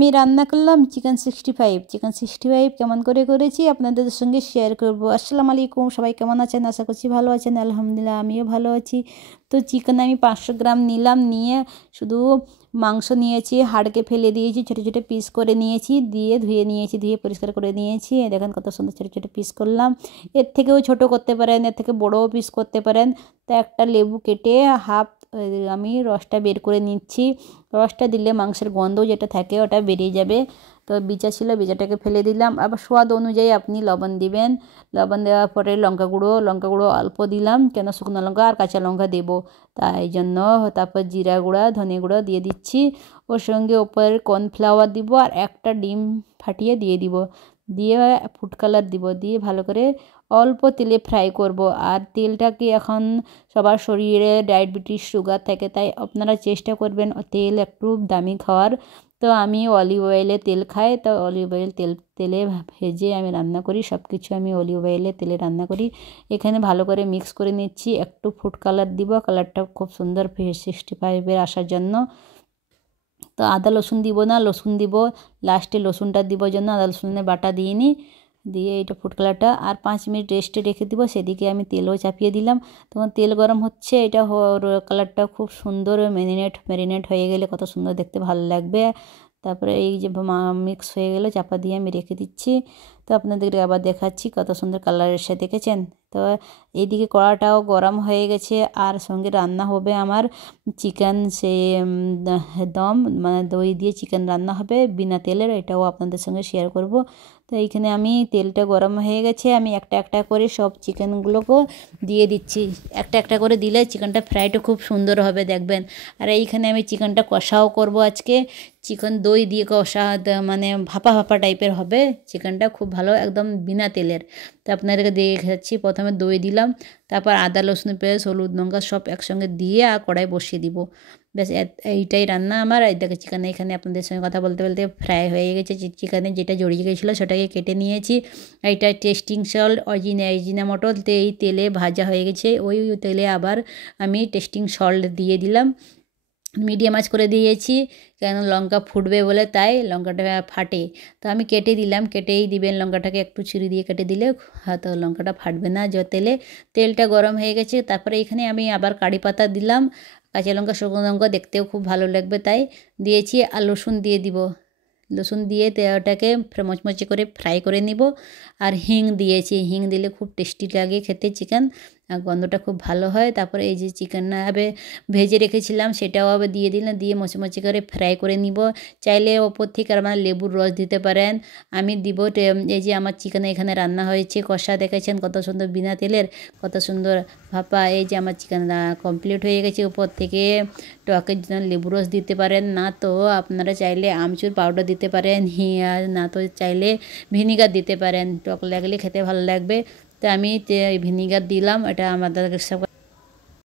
আমি রান্না করলাম চিকেন 65 কেমন করে করেছি আপনাদের সঙ্গে শেয়ার করব। আসসালামু আলাইকুম, সবাই কেমন আছেন? আশা করছি ভালো আছেন। আলহামদুলিল্লাহ আমিও ভালো আছি। তো চিকেন আমি 500 গ্রাম নিলাম, নিয়ে শুধু মাংস নিয়েছি, হাড়কে ফেলে দিয়েছি, ছোটো ছোটো পিস করে নিয়েছি, দিয়ে ধুয়ে নিয়েছি, ধুয়ে পরিষ্কার করে নিয়েছি। দেখেন কত সুন্দর ছোটো ছোটো পিস করলাম। এর থেকেও ছোট করতে পারেন, এর থেকে বড়ও পিস করতে পারেন। তো একটা লেবু কেটে হাফ আমি রসটা বের করে নিচ্ছি। রসটা দিলে মাংসের গন্ধ যেটা থাকে ওটা বেরিয়ে যাবে। তো বিচা ছিল, বিচাটাকে ফেলে দিলাম। আবার স্বাদ অনুযায়ী আপনি লবণ দিবেন। লবণ দেওয়ার পরে লঙ্কা গুঁড়ো অল্প দিলাম, কেন শুকনো লঙ্কা আর কাঁচা লঙ্কা দেবো তাই জন্য। তারপর জিরা গুঁড়া, ধনে গুঁড়ো দিয়ে দিচ্ছি। ওর সঙ্গে ওপরে কর্নফ্লাওয়ার দিব আর একটা ডিম ফাটিয়ে দিয়ে দিব, দিয়ে ফুড কালার দিব, দিয়ে ভালো করে অল্প তেলে ফ্রাই করব। আর তেলটা কি এখন সবার শরীরে ডায়াবেটিস সুগার থাকে, তাই আপনারা চেষ্টা করবেন তেল একটু দামি খাওয়ার। তো আমি অলিভ অয়েলে তেল খাই, তো অলিভ অয়েল তেলে ভেজে আমি রান্না করি। সব কিছু আমি অলিভ অয়েলে তেলে রান্না করি। এখানে ভালো করে মিক্স করে নিচ্ছি। একটু ফুড কালার দিব, কালারটা খুব সুন্দর 65-এর আসার জন্য। তো আদা রসুন দিব না, রসুন দিব লাস্টে, রসুনটা দিব জন্য আদা রসুনের বাটা দিয়ে নিই। দিয়ে এটা ফুড কালারটা আর 5 মিনিট রেস্টে রেখে দিব। সেদিকে আমি তেলও চাপিয়ে দিলাম। তখন তেল গরম হচ্ছে, এটা কালারটা খুব সুন্দর ম্যারিনেট হয়ে গেলে কত সুন্দর দেখতে ভালো লাগবে। তারপরে এই যে মিক্স হয়ে গেলে চাপা দিয়ে আমি রেখে দিচ্ছি। তো আপনাদেরকে আবার দেখাচ্ছি কত সুন্দর কালার এসে, দেখেছেন? তো এইদিকে কড়াটাও গরম হয়ে গেছে, আর সঙ্গে রান্না হবে আমার চিকেন, সে দম মানে দই দিয়ে চিকেন রান্না হবে বিনা তেলের, এটাও আপনাদের সঙ্গে শেয়ার করব। তো এইখানে আমি তেলটা গরম হয়ে গেছে, আমি একটা একটা করে সব চিকেনগুলোকেও দিয়ে দিচ্ছি। একটা একটা করে দিলে চিকেনটা ফ্রাইটা খুব সুন্দর হবে দেখবেন। আর এইখানে আমি চিকেনটা কষাও করব আজকে। চিকেন দই দিয়ে কষা, মানে ভাপা ভাপা টাইপের হবে চিকেনটা, খুব ভালো একদম বিনা তেলের। তো আপনাদেরকে দেখাচ্ছি। প্রথমে দই দিলাম, তারপর আদা রসুন পেঁয়াজ হলুদ লঙ্কা সব একসঙ্গে দিয়ে আর কড়াই বসিয়ে দিব। ব্যাস এইটাই রান্না আমার। এই দেখে চিকেন এখানে আপনাদের সঙ্গে কথা বলতে বলতে ফ্রাই হয়ে গেছে। চিকেনে যেটা জড়িয়ে গেছিলো সেটাকে কেটে নিয়েছি। এইটা টেস্টিং সল্ট অরিজিনামোটো এই তেলে ভাজা হয়ে গেছে, ওই তেলে আবার আমি টেস্টিং সল্ট দিয়ে দিলাম। মিডিয়াম আঁচ করে দিয়েছি, কেন লঙ্কা ফুটবে বলে, তাই লঙ্কাটা ফাটে। তো আমি কেটে দিলাম, কেটেই দিবেন লঙ্কাটাকে, একটু ছুরি দিয়ে কেটে দিলে হয়তো লঙ্কাটা ফাটবে না। তেলটা গরম হয়ে গেছে। তারপরে এখানে আমি আবার কারি পাতা দিলাম, কাঁচা লঙ্কা শুকনো লঙ্কা দেখতেও খুব ভালো লাগবে তাই দিয়েছি। আর রসুন দিয়ে দিব, রসুন দিয়ে ওটাকে মচমচে করে ফ্রাই করে নিব। আর হিং দিয়েছি, হিং দিলে খুব টেস্টি লাগে খেতে চিকেন, আর গন্ধটা খুব ভালো হয়। তারপরে এই যে চিকেনটা ভেজে রেখেছিলাম সেটাও আবার দিয়ে দিলাম, দিয়ে মচমচে করে ফ্রাই করে নিব। চাইলে ওপর থেকে আপনারা লেবুর রস দিতে পারেন, আমি দিব। এই যে আমার চিকেন এখানে রান্না হয়েছে কষা, দেখেছেন কত সুন্দর বিনা তেলের, কত সুন্দর ভাপা। এই যে আমার চিকেন কমপ্লিট হয়ে গেছে। উপর থেকে টকের জন্য লেবু রস দিতে পারেন, না তো আপনারা চাইলে আমচুর পাউডার দিতে পারেন, আর না তো চাইলে ভিনিগার দিতে পারেন, টক লাগলে খেতে ভালো লাগবে। তো আমি ভিনিগার দিলাম, এটা আমাদের সব